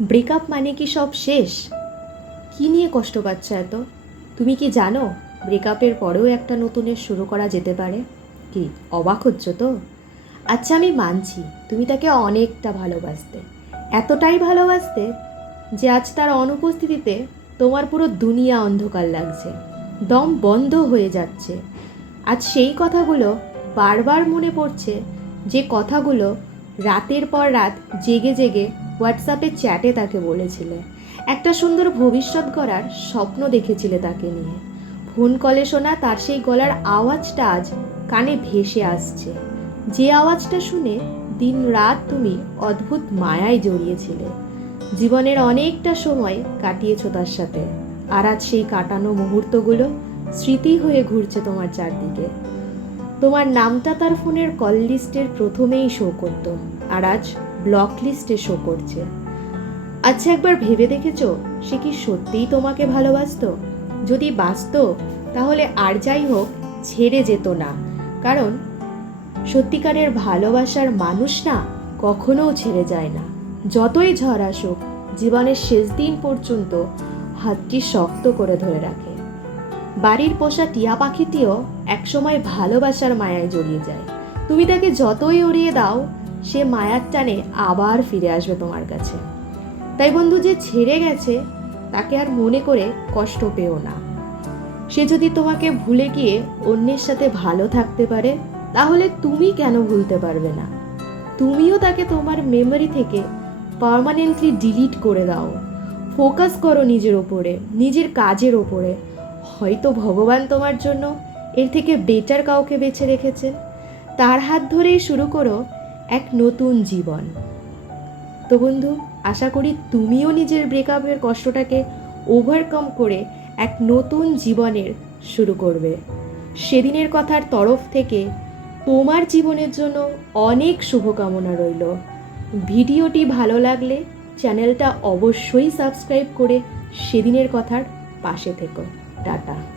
Breakup মানে কি সব শেষ? কি নিয়ে কষ্ট পাচ্ছ এত? তুমি কি জানো, ব্রেকআপের পরেও একটা নতুনের শুরু করা যেতে পারে? কি, অবাক হচ্ছ তো? আচ্ছা আমি মানছি, তুমি তাকে অনেকটা ভালোবাসতে। এতটাই ভালোবাসতে যে আজ তার অনুপস্থিতিতে তোমার পুরো দুনিয়া অন্ধকার লাগছে। দম বন্ধ হয়ে যাচ্ছে। আজ সেই কথাগুলো বারবার মনে পড়ছে যে কথাগুলো রাতের পর রাত জেগে জেগে হোয়াটসঅ্যাপে চ্যাটে তাকে বলেছিলে। একটা সুন্দর ভবিষ্যৎ করার স্বপ্ন দেখেছিলে তাকে নিয়ে। ফোন কলে শোনা তার সেই গলার আওয়াজটা আজ কানে ভেসে আসছে। যে আওয়াজটা শুনে দিন রাত তুমি অদ্ভুত মায়ায় জড়িয়েছিলে। জীবনের অনেকটা সময় কাটিয়েছো তার সাথে, আর আজ সেই কাটানো মুহূর্তগুলো স্মৃতি হয়ে ঘুরছে তোমার চারদিকে। তোমার নামটা তার ফোনের কল লিস্টের প্রথমেই শো করতো, আর আজ ব্লক লিস্টে শো করছে। আচ্ছা একবার ভেবে দেখেছ সে কি সত্যিই তোমাকে ভালোবাসতো? যদি বাসতো তাহলে আর যাই হোক, ছেড়ে যেত না। কারণ, সত্যিকারের ভালোবাসার মানুষ না কখনোও ছেড়ে যায় না। যতই ঝড় আসুক, জীবনের শেষ দিন পর্যন্ত হাতটি শক্ত করে ধরে রাখে। বাড়ির পোষা টিয়া পাখিটিও একসময় ভালোবাসার মায়ায় জড়িয়ে যায়। তুমি তাকে যতই উড়িয়ে দাও সে মায়ার টানে আবার ফিরে আসবে তোমার কাছে। তাই বন্ধু যে ছেড়ে গেছে, তাকে আর মনে করে কষ্ট পেও না। সে যদি তোমাকে ভুলে গিয়ে অন্যের সাথে ভালো থাকতে পারে, তাহলে তুমি কেন ভুলতে পারবে না? তুমিও তাকে তোমার মেমরি থেকে পার্মানেন্টলি ডিলিট করে দাও। ফোকাস করো নিজের ওপরে, নিজের কাজের ওপরে। হয়তো ভগবান তোমার জন্য এর থেকে বেটার কাউকে বেছে রেখেছেন তার হাত ধরেই শুরু করো এক নতুন জীবন। তো বন্ধু, আশা করি তুমিও নিজের ব্রেকআপের কষ্টটাকে ওভারকাম করে এক নতুন জীবনের শুরু করবে। সেদিনের কথার তরফ থেকে তোমার জীবনের জন্য অনেক শুভকামনা রইল। ভিডিওটি ভালো লাগলে চ্যানেলটা অবশ্যই সাবস্ক্রাইব করে সেদিনের কথার পাশে থেকো। টাটা।